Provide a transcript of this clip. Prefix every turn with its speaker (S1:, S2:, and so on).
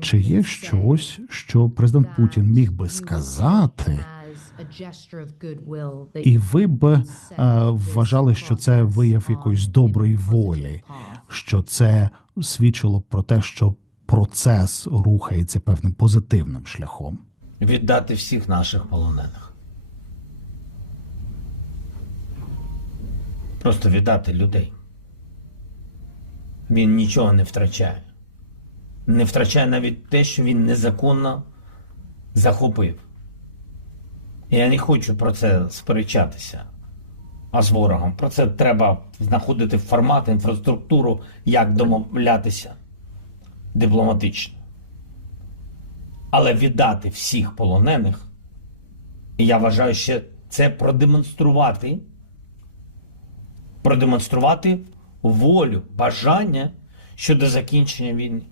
S1: Чи є щось, що президент Путін міг би сказати, і ви б е, вважали, що це вияв якоїсь доброї волі, що це свідчило про те, що процес рухається певним позитивним шляхом?
S2: віддати всіх наших полонених. Просто віддати людей. Він нічого не втрачає. Не втрачає навіть те, що він незаконно захопив. Я не хочу про це сперечатися. А з ворогом. Про це треба знаходити формат, інфраструктуру, як домовлятися дипломатично. Але віддати всіх полонених, я вважаю, що це продемонструвати, продемонструвати волю, бажання щодо закінчення війни.